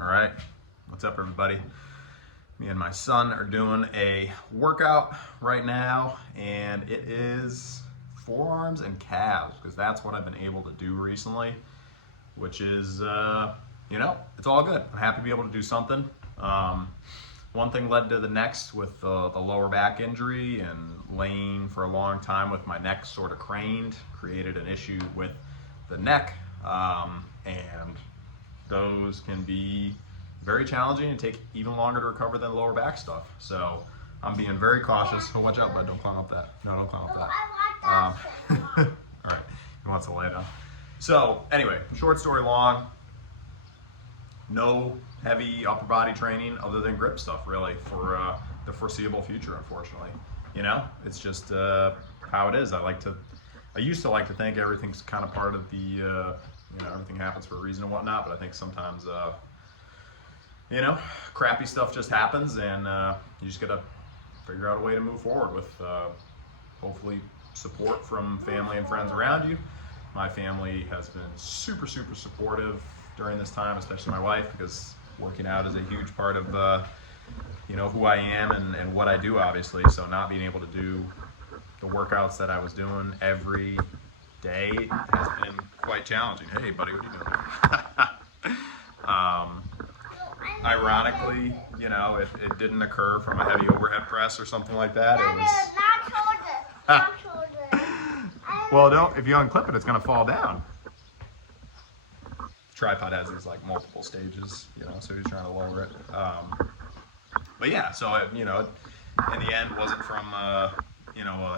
All right, what's up everybody? Me and my son are doing a workout right now, and it is forearms and calves because that's what I've been able to do recently, which is, it's all good. I'm happy to be able to do something. One thing led to the next with the lower back injury, and laying for a long time with my neck sort of craned created an issue with the neck, and those can be very challenging and take even longer to recover than lower back stuff. So I'm being very cautious. Oh, watch out, bud. Don't climb up that. No, don't climb up that. All right, he wants to lay down. So anyway, short story long, no heavy upper body training other than grip stuff really for the foreseeable future, unfortunately. It's just how it is. I used to like to think everything's kind of part of the, everything happens for a reason and whatnot, but I think sometimes, crappy stuff just happens, and you just gotta figure out a way to move forward with hopefully support from family and friends around you. My family has been super, super supportive during this time, especially my wife, because working out is a huge part of who I am and what I do, obviously. So not being able to do the workouts that I was doing every day has been quite challenging. Hey buddy, what are you doing? Ironically, it didn't occur from a heavy overhead press or something like that. It was not shoulders. Well, if you unclip it, it's gonna fall down. Tripod has these like multiple stages, so you're trying to lower it. But yeah, so in the end, wasn't from a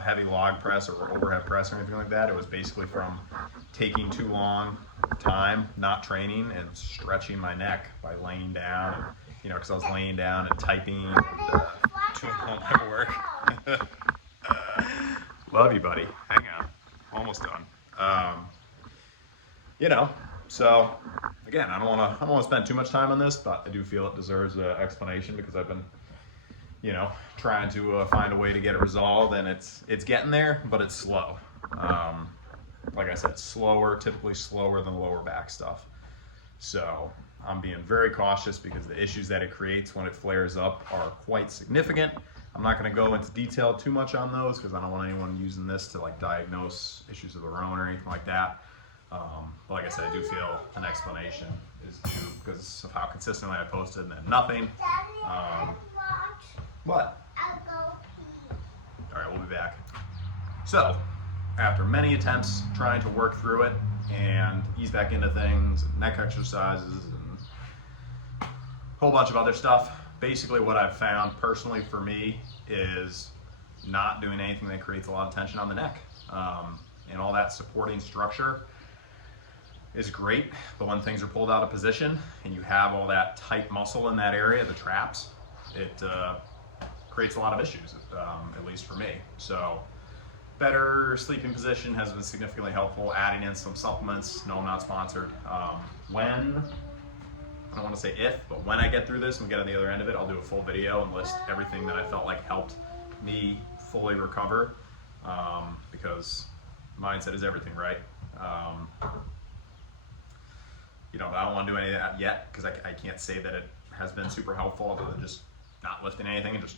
heavy log press or overhead press or anything like that. It was basically from taking too long time, not training, and stretching my neck by laying down. Because I was laying down and typing and doing all my work. Love you, buddy. Hang on, almost done. So again, I don't want to spend too much time on this, but I do feel it deserves an explanation because I've been, trying to find a way to get it resolved, and it's getting there, but it's slow. Like I said, typically slower than lower back stuff. So I'm being very cautious because the issues that it creates when it flares up are quite significant. I'm not going to go into detail too much on those because I don't want anyone using this to diagnose issues of their own or anything like that. But like I said, I do feel an explanation is due because of how consistently I posted and then nothing. What? All right, we'll be back. So, after many attempts trying to work through it and ease back into things, and neck exercises, and a whole bunch of other stuff, basically what I've found personally for me is not doing anything that creates a lot of tension on the neck. And all that supporting structure is great, but when things are pulled out of position and you have all that tight muscle in that area, the traps, it creates a lot of issues, at least for me. So better sleeping position has been significantly helpful. Adding in some supplements. No, I'm not sponsored. I don't want to say if, but when I get through this and get on the other end of it, I'll do a full video and list everything that I felt like helped me fully recover, because mindset is everything, right? I don't want to do any of that yet because I can't say that it has been super helpful other than just not lifting anything and just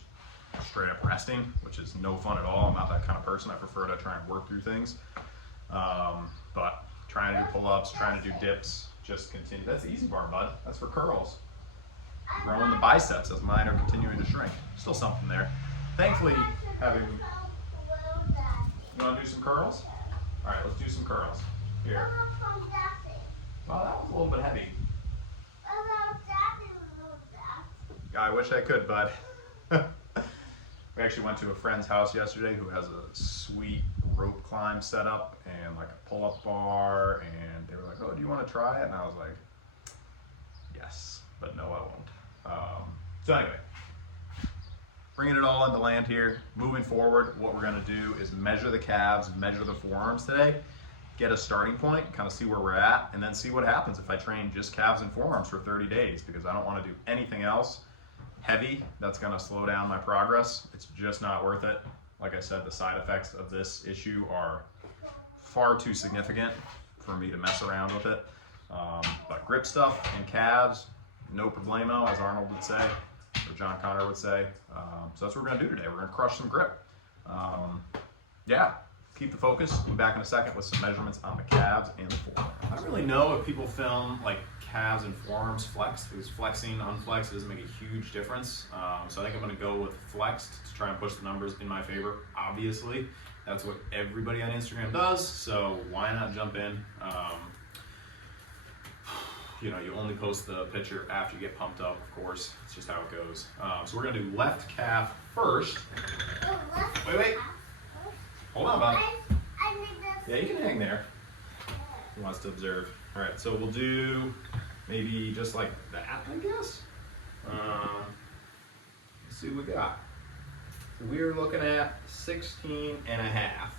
straight up resting, which is no fun at all. I'm not that kind of person. I prefer to try and work through things. But trying to do pull-ups, trying to do dips, just continue. That's the easy bar, bud. That's for curls. Growing the biceps as mine are continuing to shrink. Still something there. Thankfully, you want to do some curls? All right, let's do some curls. Here. Well, that was a little bit heavy. I wish I could, bud. We actually went to a friend's house yesterday who has a sweet rope climb set up and like a pull-up bar, and they were like, "Oh, do you want to try it?" And I was like, "Yes, but no, I won't." So anyway, bringing it all into land here. Moving forward, what we're going to do is measure the calves, measure the forearms today, get a starting point, kind of see where we're at, and then see what happens if I train just calves and forearms for 30 days, because I don't want to do anything else heavy that's going to slow down my progress. It's just not worth it. Like I said, the side effects of this issue are far too significant for me to mess around with it. But grip stuff and calves, no problemo, as Arnold would say, or John Connor would say. So that's what we're gonna do today. We're gonna crush some grip. Yeah, keep the focus. We'll be back in a second with some measurements on the calves and the forearms. I don't really know if people film like calves and forearms flexed, because flexing, unflexed doesn't make a huge difference. So I think I'm gonna go with flexed to try and push the numbers in my favor. Obviously, that's what everybody on Instagram does, so why not jump in? You know, you only post the picture after you get pumped up, of course. It's just how it goes. So we're gonna do left calf first. Wait. Hold on, bud. Yeah, you can hang there. He wants to observe. All right, so we'll do maybe just like that, I guess. Let's see what we got. So we're looking at 16 and a half.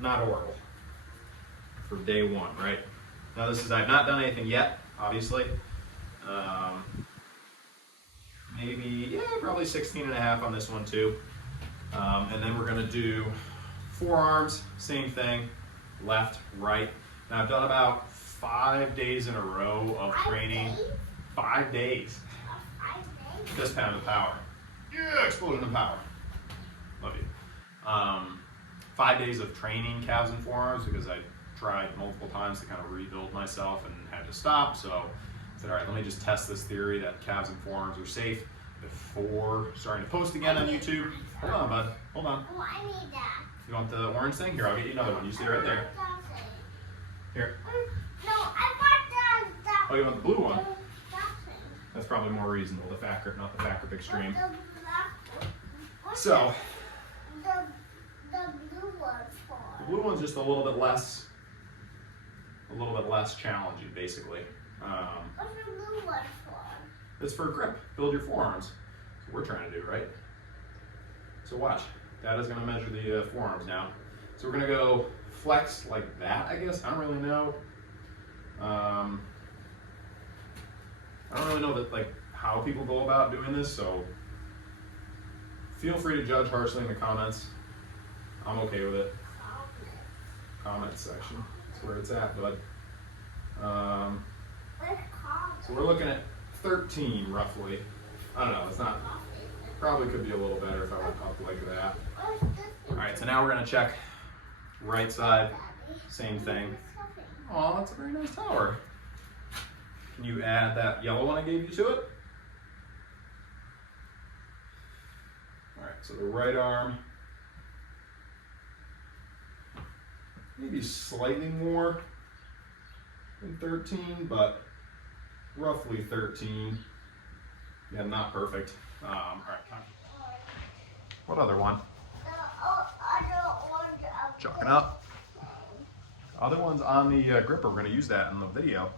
Not horrible for day one, right? Now this is, I've not done anything yet, obviously. Maybe, yeah, probably 16 and a half on this one too. And then we're gonna do forearms, same thing, left, right. Now I've done about 5 days in a row of training. 5 days. Fist pound of power. Yeah, explosion of power. Love you. 5 days of training calves and forearms because I tried multiple times to kind of rebuild myself and had to stop. So I said, all right, let me just test this theory that calves and forearms are safe before starting to post again on YouTube. Hold on, bud. Hold on. Oh, I need that. You want the orange thing? Here, I'll get you another one. You see right there. Here. No, I want that. Oh, you want the blue one? That thing. That's probably more reasonable. The fat grip, not the fat grip extreme. What's So the blue one for? the blue one's just a little bit less challenging, basically. What's the blue one for? It's for grip. Build your forearms. That's what we're trying to do, right? So watch. Dada's gonna measure the forearms now. So we're gonna go flex like that, I guess. I don't really know. I don't really know that like how people go about doing this, so feel free to judge harshly in the comments. I'm okay with it. Comment section. That's where it's at, bud. So we're looking at 13 roughly. I don't know, it's not, probably could be a little better if I went up like that. All right, so now we're gonna check right side, same thing. Oh, that's a very nice tower. Can you add that yellow one I gave you to it? All right, so the right arm, maybe slightly more than 13, but roughly 13. Yeah, not perfect. All right, what other one? Chalking up. Other one's on the gripper. We're going to use that in the video.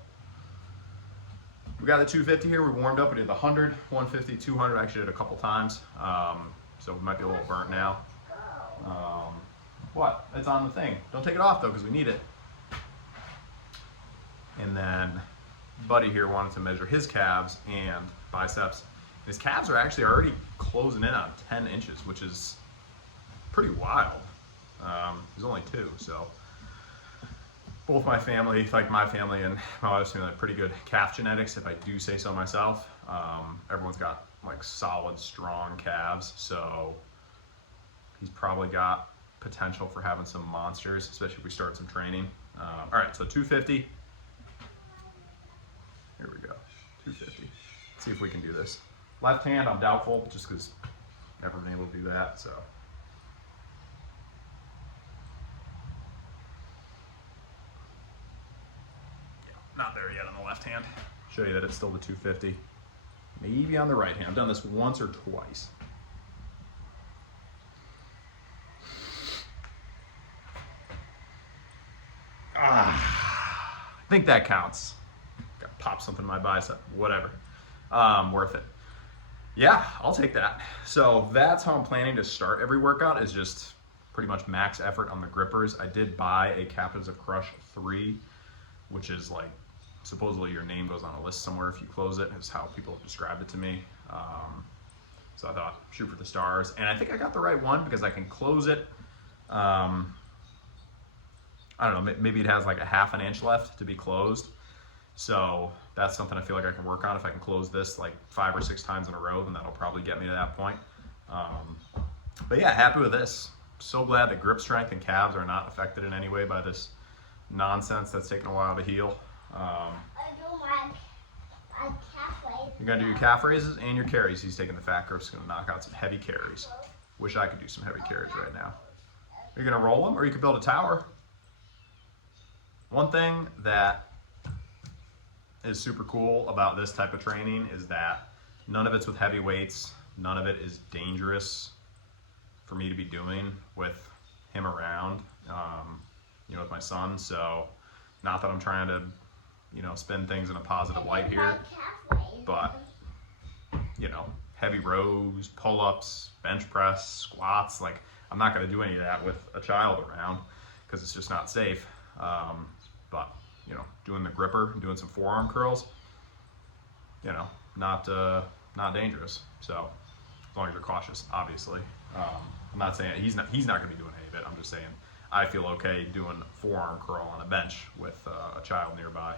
We got the 250 here. We warmed up. We did the 100, 150, 200. I actually did a couple times. So we might be a little burnt now. What? It's on the thing. Don't take it off though, because we need it. And then Buddy here wanted to measure his calves and biceps. His calves are actually already closing in on 10 inches, which is pretty wild. He's only 2, so both my family, like my family and my wife's family, have pretty good calf genetics, if I do say so myself. Everyone's got like solid, strong calves, so he's probably got potential for having some monsters, especially if we start some training. All right, so 250. Here we go, 250. Let's see if we can do this. Left hand, I'm doubtful, just because I've never been able to do that, so. Not there yet on the left hand. Show you that it's still the 250. Maybe on the right hand. I've done this once or twice. I think that counts. Got to pop something in my bicep, whatever. Worth it. Yeah, I'll take that. So that's how I'm planning to start every workout, is just pretty much max effort on the grippers. I did buy a Captains of Crush 3, which is like, supposedly your name goes on a list somewhere if you close it, is how people have described it to me. So I thought, shoot for the stars. And I think I got the right one because I can close it. I don't know, maybe it has like a 1/2 inch left to be closed. So that's something I feel like I can work on. If I can close this like 5 or 6 times in a row, then that'll probably get me to that point. But yeah, happy with this. So glad that grip strength and calves are not affected in any way by this nonsense that's taken a while to heal. I do my calf raise. You're gonna do your calf raises and your carries. He's taking the fat grip's gonna knock out some heavy carries. Wish I could do some heavy carries right now. You're gonna roll them, or you could build a tower. One thing that is super cool about this type of training is that none of it's with heavy weights. None of it is dangerous for me to be doing with him around, with my son. So not that I'm trying to, spin things in a positive light here, but, heavy rows, pull-ups, bench press, squats, like I'm not going to do any of that with a child around because it's just not safe. But, doing the gripper, doing some forearm curls, not dangerous. So as long as you're cautious, obviously. I'm not saying he's not going to be doing any of it. I'm just saying I feel okay doing forearm curl on a bench with a child nearby.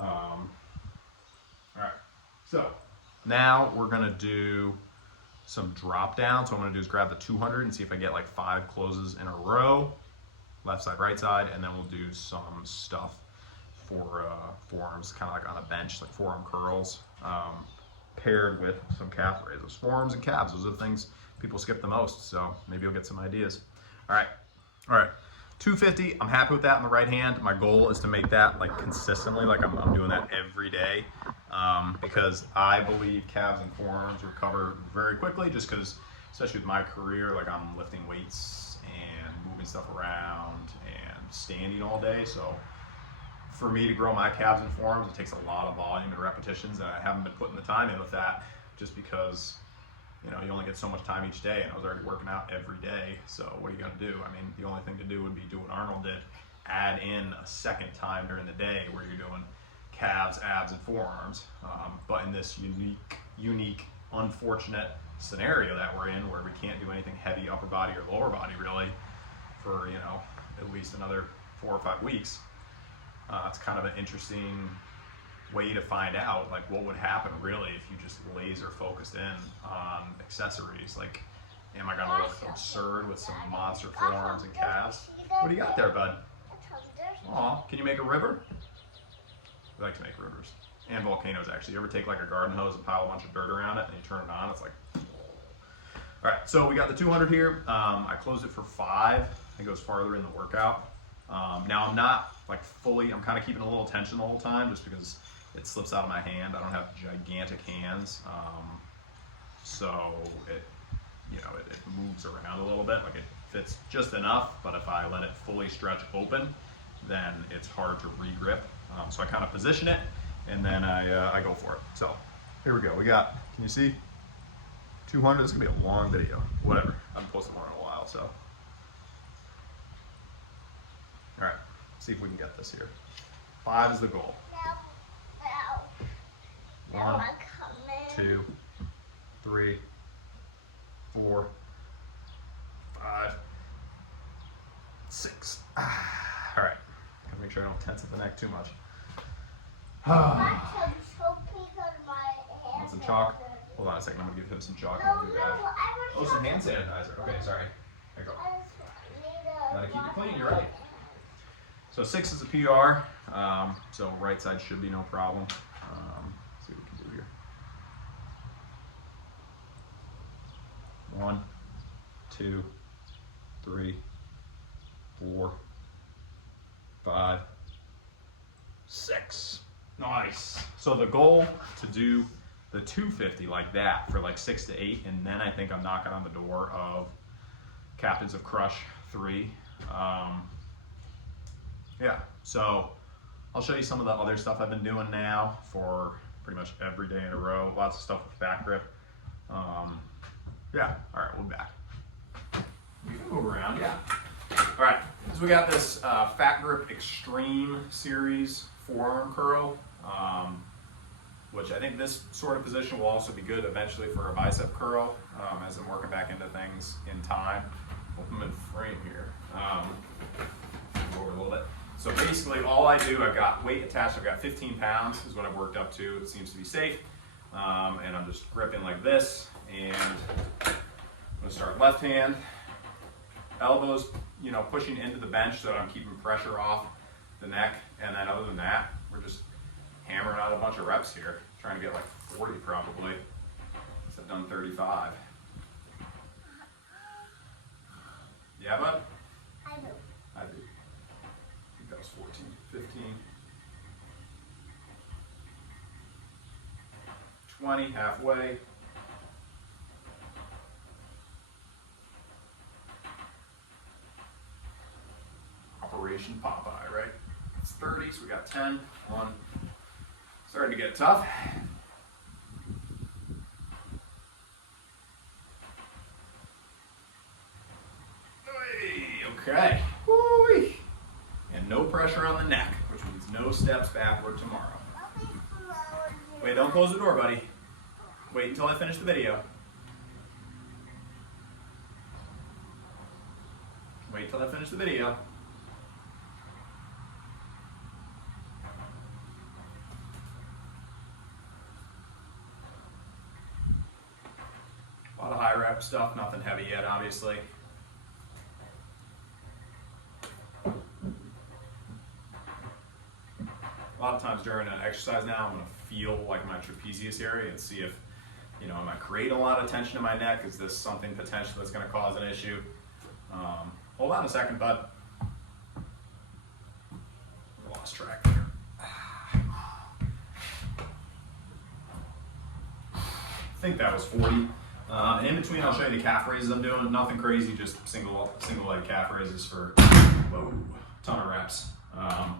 All right, so now we're gonna do some drop down. So what I'm gonna do is grab the 200 and see if I get like 5 closes in a row, left side, right side, and then we'll do some stuff for forearms, kind of like on a bench, like forearm curls, paired with some calf raises. Forearms and calves, those are the things people skip the most, so maybe you'll get some ideas. All right, 250, I'm happy with that in the right hand. My goal is to make that like consistently, like I'm doing that every day, because I believe calves and forearms recover very quickly, just because, especially with my career, like I'm lifting weights and moving stuff around and standing all day. So for me to grow my calves and forearms, it takes a lot of volume and repetitions, and I haven't been putting the time in with that just because you only get so much time each day, and I was already working out every day. So what are you gonna do? I mean, the only thing to do would be do what Arnold did, add in a second time during the day where you're doing calves, abs, and forearms. But in this unique, unfortunate scenario that we're in, where we can't do anything heavy upper body or lower body really for at least another 4 or 5 weeks, it's kind of an interesting way to find out like what would happen really if you just laser focused in on accessories. Like, am I gonna look absurd with some monster forearms and calves? What do you got there, bud? Aw, can you make a river? I like to make rivers and volcanoes, actually. You ever take like a garden hose and pile a bunch of dirt around it and you turn it on? It's like, all right, so we got the 200 here. I closed it for 5. It goes farther in the workout. Now I'm not like fully, I'm kind of keeping a little tension the whole time just because it slips out of my hand. I don't have gigantic hands, so it moves around a little bit. Like it fits just enough, but if I let it fully stretch open, then it's hard to re-grip. So I kind of position it, and then I go for it. So here we go. We got, can you see? 200. This is gonna be a long video. Whatever. I haven't posted one in a while, so. All right. See if we can get this here. 5 is the goal. 1, 2, 3, 4, 5, 6. All right. Gotta make sure I don't tense up the neck too much. Want some chalk? Hold on a second. I'm gonna give him some chalk. Oh, some hand sanitizer. Okay, sorry. There you go. Gotta keep it clean. You're right. So 6 is a PR. So right side should be no problem. Let's see what we can do here. 1, 2, 3, 4, 5, 6. Nice. So the goal to do the 250 like that for like 6 to 8, and then I think I'm knocking on the door of Captains of Crush 3. Yeah, so I'll show you some of the other stuff I've been doing now for pretty much every day in a row. Lots of stuff with back grip. Yeah, all right, we'll be back. You can move around, yeah. All right, so we got this Fat Grip Extreme Series forearm curl, which I think this sort of position will also be good eventually for a bicep curl as I'm working back into things in time. We'll put them in frame here. Go over a little bit. So basically all I do, I've got weight attached, I've got 15 pounds is what I've worked up to. It seems to be safe. And I'm just gripping like this, and I'm gonna start left hand, elbows, you know, pushing into the bench so that I'm keeping pressure off the neck. And then other than that, we're just hammering out a bunch of reps here, trying to get like 40 probably. So I've done 35. Yeah, bud? I do. I do. I think that was 14, 15. 20, halfway. Operation Popeye, right? It's 30, so we got 10. 1. Starting to get tough. Okay. Woo-wee. And no pressure on the neck, which means no steps backward tomorrow. Wait, don't close the door, buddy. Wait until I finish the video. Wait until I finish the video. A lot of high rep stuff, nothing heavy yet, obviously. A lot of times during an exercise now, I'm going to feel like my trapezius area and see if, you know, am I creating a lot of tension in my neck? Is this something potential that's going to cause an issue? Hold on a second, bud. I lost track there. I think that was 40. In between, I'll show you the calf raises I'm doing. Nothing crazy, just single leg calf raises for a ton of reps.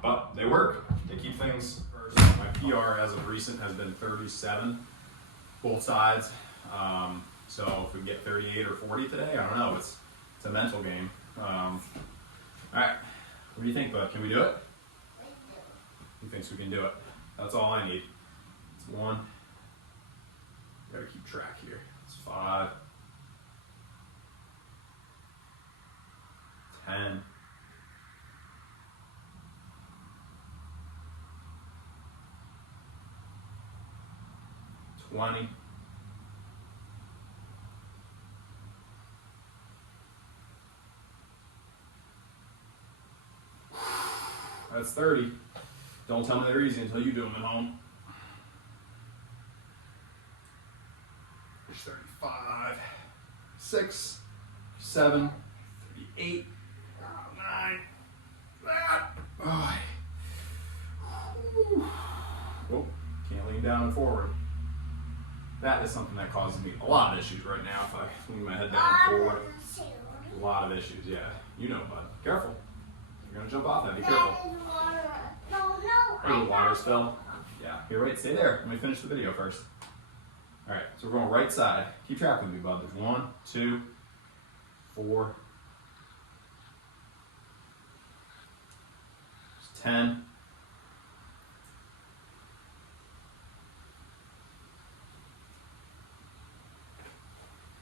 But they work. They keep things. My PR as of recent has been 37, both sides. So if we get 38 or 40 today, I don't know. It's a mental game. All right. What do you think, bud? Can we do it? He thinks we can do it. That's all I need. It's 1. Gotta keep track here. It's 5, 10, 20, 30. Don't tell me they're easy until you do them at home. There's 35, 6, 7, 38, 9, that. Oh, can't lean down and forward. That is something that causes me a lot of issues right now if I lean my head down and forward. A lot of issues, yeah. You know, bud. Careful. You're gonna jump off that. Be careful. Oh, the water spill. Yeah. Here, wait. Stay there. Let me finish the video first. All right. So we're going right side. Keep track with me, bud. There's 1, 2, 4. There's 10.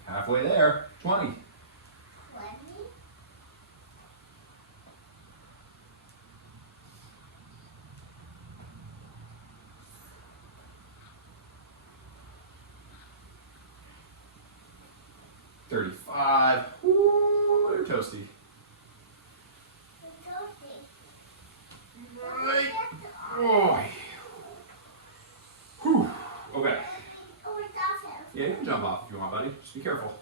Halfway there. 20. 35. Woo, they're toasty. Right. Oh. Whew. Okay. Yeah, you can jump off if you want, buddy. Just be careful.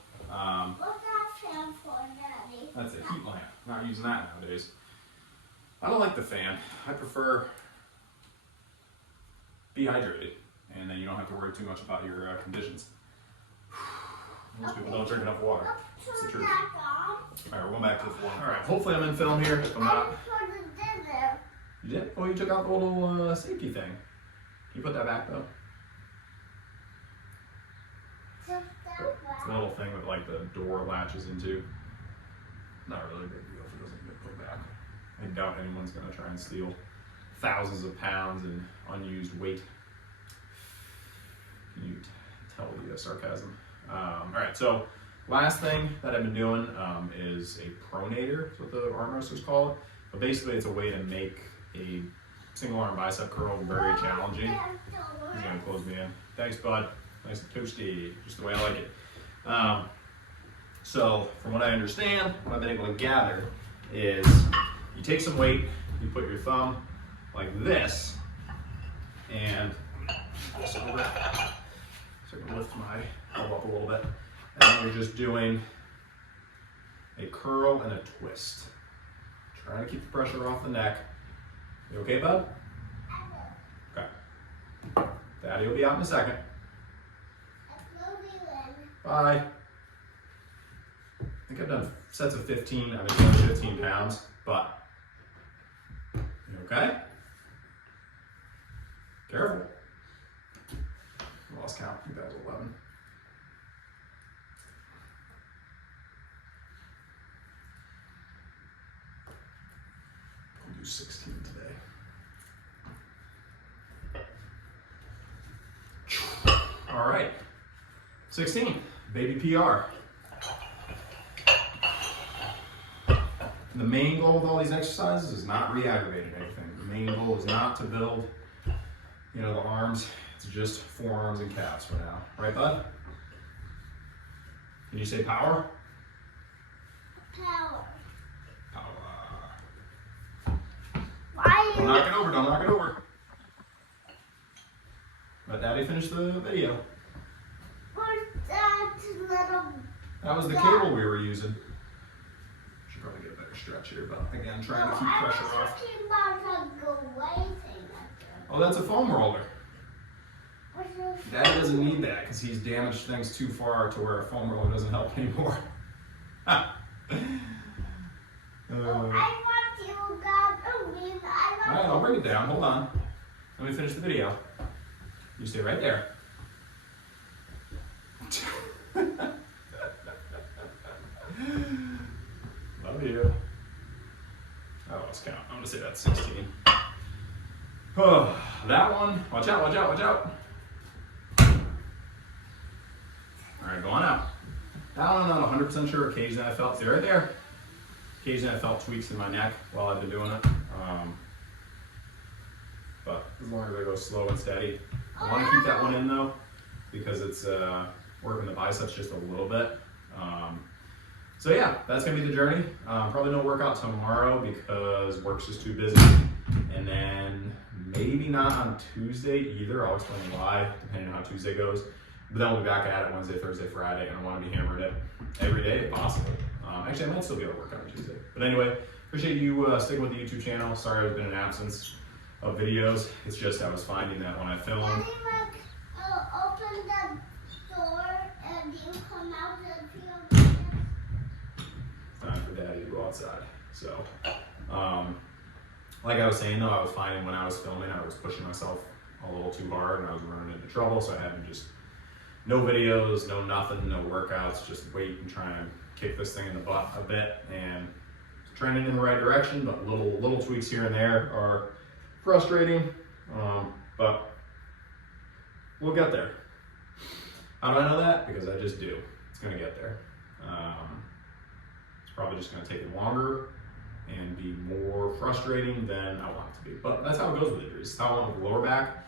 That's a heat lamp. Not using that nowadays. I don't like the fan. I prefer be hydrated, and then you don't have to worry too much about your conditions. Most people don't drink enough water. That's the truth. Alright, we're going back to the floor. Alright, hopefully I'm in film here. If I'm not. You did? Oh, you took out the little safety thing. Can you put that back though? It's a little thing that like the door latches into. Not really a big deal if it doesn't get put back. I doubt anyone's going to try and steal thousands of pounds in unused weight. Can you tell the sarcasm? Alright, so last thing that I've been doing is a pronator, is what the arm wrestlers call it. But basically it's a way to make a single arm bicep curl very challenging. He's gonna close me in. Thanks, bud. Nice and toasty, just the way I like it. So from what I understand, what I've been able to gather is you take some weight, you put your thumb like this, and just over it. So I can lift my elbow up a little bit. And then you're just doing a curl and a twist. Trying to keep the pressure off the neck. You okay, bud? Okay. Daddy will be out in a second. Bye. I think I've done sets of 15. I've been doing 15 pounds, but you okay? Careful. I lost count. I think that was 11. I'll do 16 today. All right. 16. Baby PR. The main goal with all these exercises is not re-aggravating anything. The main goal is not to build, the arms. It's just forearms and calves for now. Right, bud? Can you say power? Power. Power. Why? Don't knock it over. Don't knock it over. Let Daddy finish the video. Where's that little? That was the cable we were using. Should probably get a better stretch here, but again, trying to keep pressure off. I was talking about a away thing. Oh, that's a foam roller. What's Daddy doesn't need that because he's damaged things too far to where a foam roller doesn't help anymore. I want you guys to win. All right, I'll bring it down. Hold on. Let me finish the video. You stay right there. Love you. I lost count. I'm gonna say that's 16. Oh, that one. Watch out, watch out, watch out. All right, going out. Now I'm not 100% sure. Occasionally I felt, see right there. Occasionally I felt tweaks in my neck while I've been doing it. But as long as I go slow and steady. I want to keep that one in though, because it's working the biceps just a little bit. So yeah, that's gonna be the journey. Probably no workout tomorrow because work's just too busy. And then maybe not on Tuesday either. I'll explain why, depending on how Tuesday goes. But then we'll be back at it Wednesday, Thursday, Friday, and I want to be hammering it every day if possible. Actually, I might still be able to work on Tuesday. But anyway, appreciate you sticking with the YouTube channel. Sorry I've been in absence of videos. It's just I was finding that when I filmed. Open the door and you come out and feel It's time for Daddy to go outside. So, like I was saying though, I was finding when I was filming, I was pushing myself a little too hard and I was running into trouble. So I had to just no videos, no nothing, no workouts, just wait and try and kick this thing in the butt a bit and trending in the right direction, but little tweaks here and there are frustrating, but we'll get there. How do I know that? Because I just do. It's gonna get there. It's probably just gonna take longer and be more frustrating than I want it to be. But that's how it goes with injuries. It's how I went with the lower back.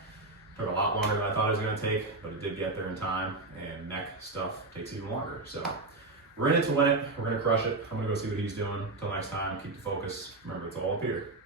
Took a lot longer than I thought it was gonna take, but it did get there in time, and neck stuff takes even longer. So we're in it to win it. We're gonna crush it. I'm gonna go see what he's doing. Until next time, keep the focus. Remember, it's all up here.